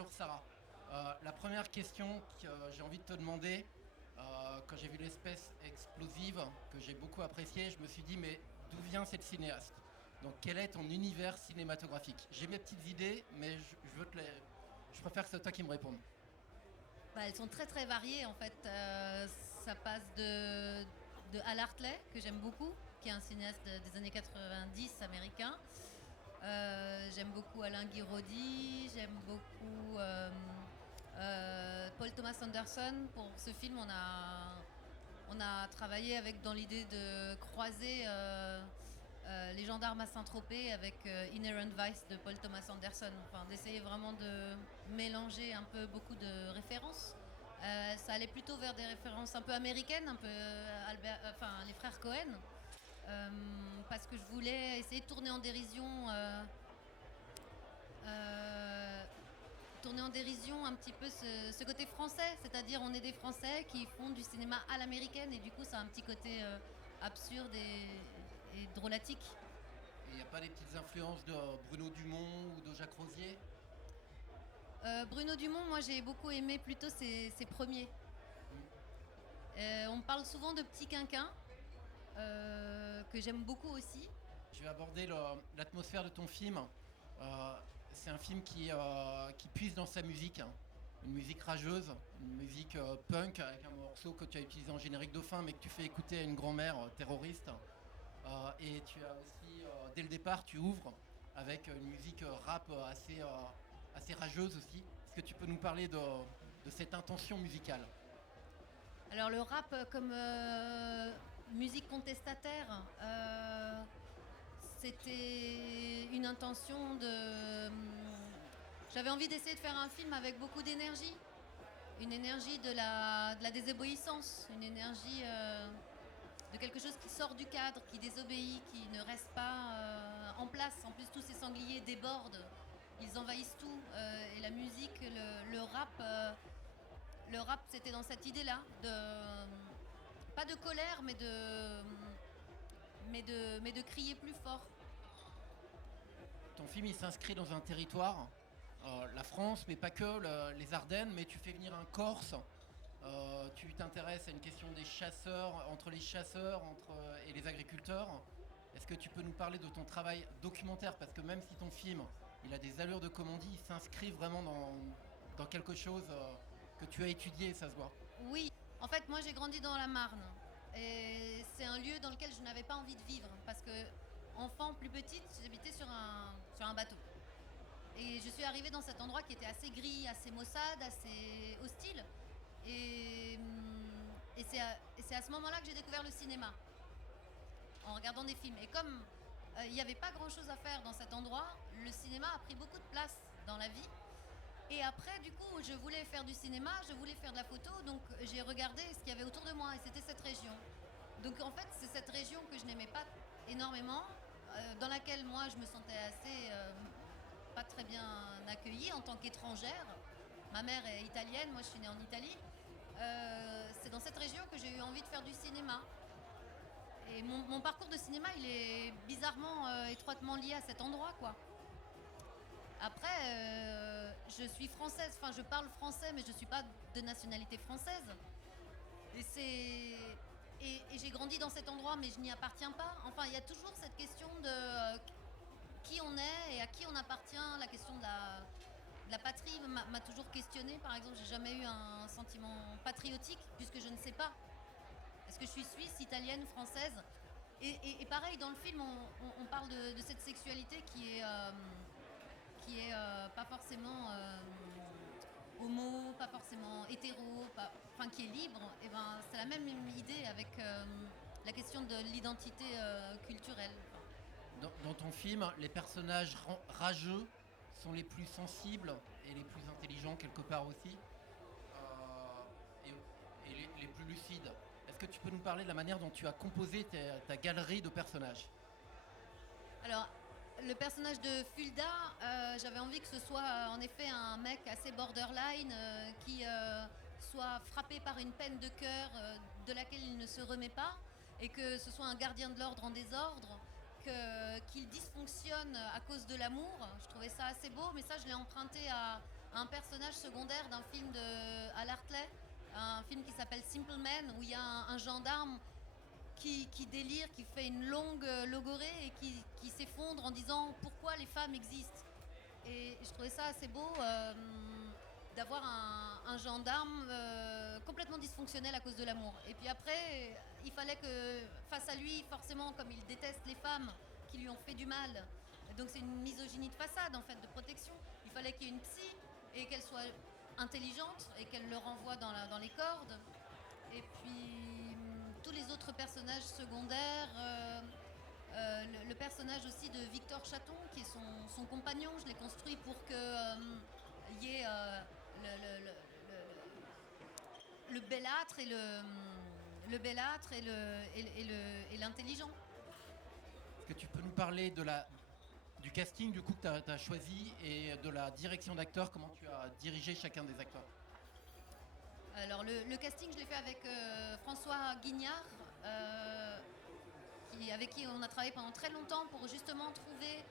Bonjour Sarah. La première question que j'ai envie de te demander, quand j'ai vu l'espèce explosive, que j'ai beaucoup appréciée, je me suis dit mais d'où vient cette cinéaste? Donc quel est ton univers cinématographique? J'ai mes petites idées, mais je préfère que ce soit toi qui me réponde. Bah, elles sont très très variées en fait. Ça passe de Hal Hartley, que j'aime beaucoup, qui est un cinéaste des années 90 américain. J'aime beaucoup Alain Guiraudy, j'aime beaucoup Paul Thomas Anderson. Pour ce film, on a travaillé avec dans l'idée de croiser les gendarmes à Saint-Tropez avec Inherent Vice de Paul Thomas Anderson. Enfin, d'essayer vraiment de mélanger un peu beaucoup de références. Ça allait plutôt vers des références un peu américaines, un peu les frères Cohen, parce que je voulais essayer de euh, tourner en dérision un petit peu ce côté français, c'est-à-dire on est des Français qui font du cinéma à l'américaine et du coup ça a un petit côté absurde et drôlatique. Il n'y a pas des petites influences de Bruno Dumont ou de Jacques Rosier? Bruno Dumont, moi j'ai beaucoup aimé plutôt ses premiers. Hmm. On me parle souvent de Petit Quinquin, que j'aime beaucoup aussi. Je vais aborder l'atmosphère de ton film. Euh, c'est un film qui puise dans sa musique, hein. Une musique rageuse, une musique punk avec un morceau que tu as utilisé en générique de fin mais que tu fais écouter à une grand-mère terroriste. Et tu as aussi, dès le départ, tu ouvres avec une musique rap assez rageuse aussi. Est-ce que tu peux nous parler de cette intention musicale? Alors le rap comme musique contestataire, c'était une intention de... J'avais envie d'essayer de faire un film avec beaucoup d'énergie. Une énergie de la désobéissance, une énergie de quelque chose qui sort du cadre, qui désobéit, qui ne reste pas en place. En plus, tous ces sangliers débordent, ils envahissent tout. Et la musique, le rap, c'était dans cette idée-là, pas de colère, mais de crier plus fort. Ton film, il s'inscrit dans un territoire, la France, mais pas que, les Ardennes, mais tu fais venir un Corse. Tu t'intéresses à une question des chasseurs, entre les chasseurs et les agriculteurs. Est-ce que tu peux nous parler de ton travail documentaire? Parce que même si ton film, il a des allures de comédie, il s'inscrit vraiment dans quelque chose que tu as étudié, ça se voit. Oui, en fait, moi j'ai grandi dans la Marne. Et c'est un lieu dans lequel je n'avais pas envie de vivre. Parce que, enfant, plus petite, j'habitais sur un bateau. Et je suis arrivée dans cet endroit qui était assez gris, assez maussade, assez hostile. Et c'est à ce moment-là que j'ai découvert le cinéma, en regardant des films. Et comme il n'y avait pas grand-chose à faire dans cet endroit, le cinéma a pris beaucoup de place dans la vie. Et après, du coup, je voulais faire du cinéma, je voulais faire de la photo, donc j'ai regardé ce qu'il y avait autour de moi, et c'était cette région. Donc en fait, c'est cette région que je n'aimais pas énormément, dans laquelle moi je me sentais assez pas très bien accueillie en tant qu'étrangère. Ma mère est italienne, moi je suis née en Italie. C'est dans cette région que j'ai eu envie de faire du cinéma. Et mon parcours de cinéma, il est bizarrement étroitement lié à cet endroit, quoi. Après, je suis française, enfin je parle français, mais je ne suis pas de nationalité française. Et c'est et j'ai grandi dans cet endroit, mais je n'y appartiens pas. Enfin, il y a toujours cette question de qui on est et à qui on appartient. La question de la patrie m'a toujours questionnée. Par exemple, j'ai jamais eu un sentiment patriotique puisque je ne sais pas. Est-ce que je suis suisse, italienne, française? Et pareil, dans le film, on parle de cette sexualité qui est pas forcément homo, pas forcément hétéro, enfin qui est libre. Et ben c'est la même idée avec la question de l'identité culturelle. Dans ton film, les personnages rageux sont les plus sensibles et les plus intelligents quelque part aussi, et les plus lucides. Est-ce que tu peux nous parler de la manière dont tu as composé ta galerie de personnages? Alors, le personnage de Fulda, j'avais envie que ce soit en effet un mec assez borderline qui soit frappé par une peine de cœur de laquelle il ne se remet pas et que ce soit un gardien de l'ordre en désordre, qu'il dysfonctionne à cause de l'amour. Je trouvais ça assez beau, mais ça je l'ai emprunté un personnage secondaire d'un film de Al Hartley, un film qui s'appelle Simple Man, où il y a un gendarme qui délire, qui fait une longue logorée et qui s'effondre en disant pourquoi les femmes existent. Et je trouvais ça assez beau d'avoir un gendarme complètement dysfonctionnel à cause de l'amour. Et puis après, il fallait que face à lui, forcément, comme il déteste les femmes qui lui ont fait du mal, donc c'est une misogynie de façade en fait, de protection, il fallait qu'il y ait une psy et qu'elle soit intelligente et qu'elle le renvoie dans les cordes. Et puis tous les autres personnages secondaires, le personnage aussi de Victor Chaton, qui est son compagnon, je l'ai construit pour qu'il y ait le belâtre et belâtre et l'intelligent. Est-ce que tu peux nous parler du casting du coup que tu as choisi et de la direction d'acteurs, comment tu as dirigé chacun des acteurs? Alors le casting, je l'ai fait avec François Guignard, avec qui on a travaillé pendant très longtemps pour justement trouver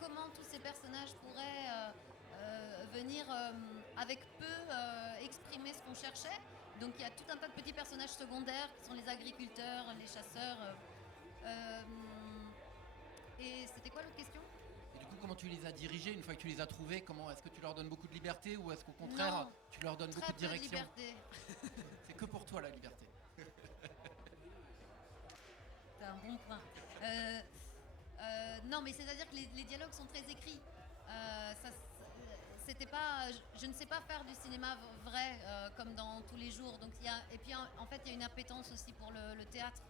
comment tous ces personnages pourraient venir avec peu exprimer ce qu'on cherchait. Donc il y a tout un tas de petits personnages secondaires qui sont les agriculteurs, les chasseurs. Et c'était quoi l'autre question? Et du coup, comment tu les as dirigés une fois que tu les as trouvés? Comment est-ce que tu leur donnes beaucoup de liberté ou est-ce qu'au contraire Non, tu leur donnes beaucoup de très peu de direction? liberté. C'est que pour toi la liberté. C'est un bon point. Non, mais c'est-à-dire que les dialogues sont très écrits. C'était pas, je ne sais pas faire du cinéma vrai comme dans tous les jours. Donc et puis en fait il y a une appétence aussi pour le théâtre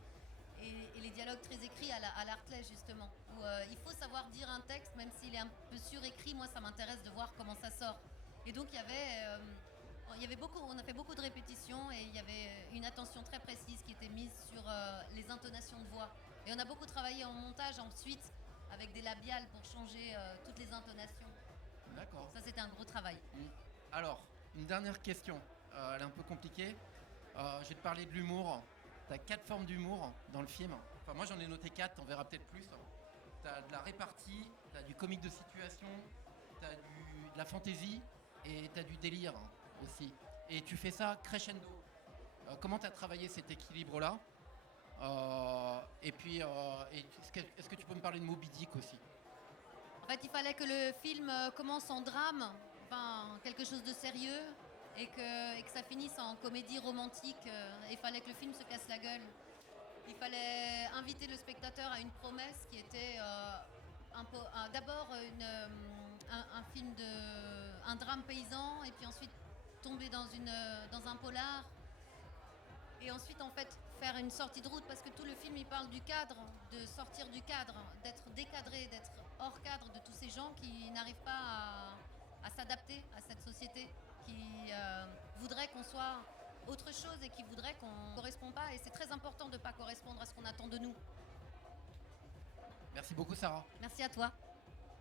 et les dialogues très écrits à l'Hartley justement. Où il faut savoir dire un texte même s'il est un peu surécrit. Moi ça m'intéresse de voir comment ça sort. Et donc il y avait beaucoup, on a fait beaucoup de répétitions et il y avait une attention très précise qui était mise sur les intonations de voix. Et on a beaucoup travaillé en montage ensuite avec des labiales pour changer toutes les intonations. D'accord. Ça, c'était un gros travail. Alors, une dernière question. Elle est un peu compliquée. Je vais te parler de l'humour. Tu as 4 formes d'humour dans le film. Enfin, moi, j'en ai noté 4, on verra peut-être plus. Tu as de la répartie, tu as du comique de situation, tu as de la fantaisie et tu as du délire aussi. Et tu fais ça crescendo. Comment tu as travaillé cet équilibre-là? Et puis, est-ce que tu peux me parler de Moby Dick aussi? En fait, il fallait que le film commence en drame, enfin, quelque chose de sérieux, et que ça finisse en comédie romantique. Il fallait que le film se casse la gueule. Il fallait inviter le spectateur à une promesse qui était d'abord un film un drame paysan, et puis ensuite tomber dans un polar. Et ensuite, en fait, faire une sortie de route, parce que tout le film, il parle du cadre, de sortir du cadre, d'être décadré, d'être hors cadre de tous ces gens qui n'arrivent pas à s'adapter à cette société, qui voudrait qu'on soit autre chose et qui voudrait qu'on ne corresponde pas. Et c'est très important de ne pas correspondre à ce qu'on attend de nous. Merci beaucoup, Sarah. Merci à toi.